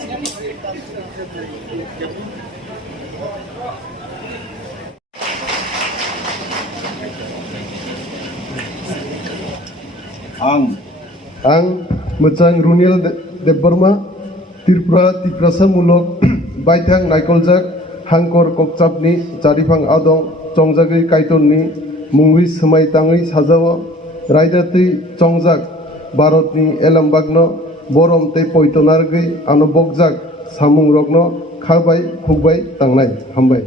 आं मोजां रुनिल देबबर्मा त्रिपुरा तिप्रासामूलक बायथां नायकलजाक हांकर ककचापनि जारिफां आदं चंजागै काइटननि मुंगै समायताङै साजाओ रायदातै चंजाक भारतनि एलामबागनो बरम तै पयतनारगै आनो बगजाक सामुं रगनो खाबाय खुबाय तांनाय हामबाय।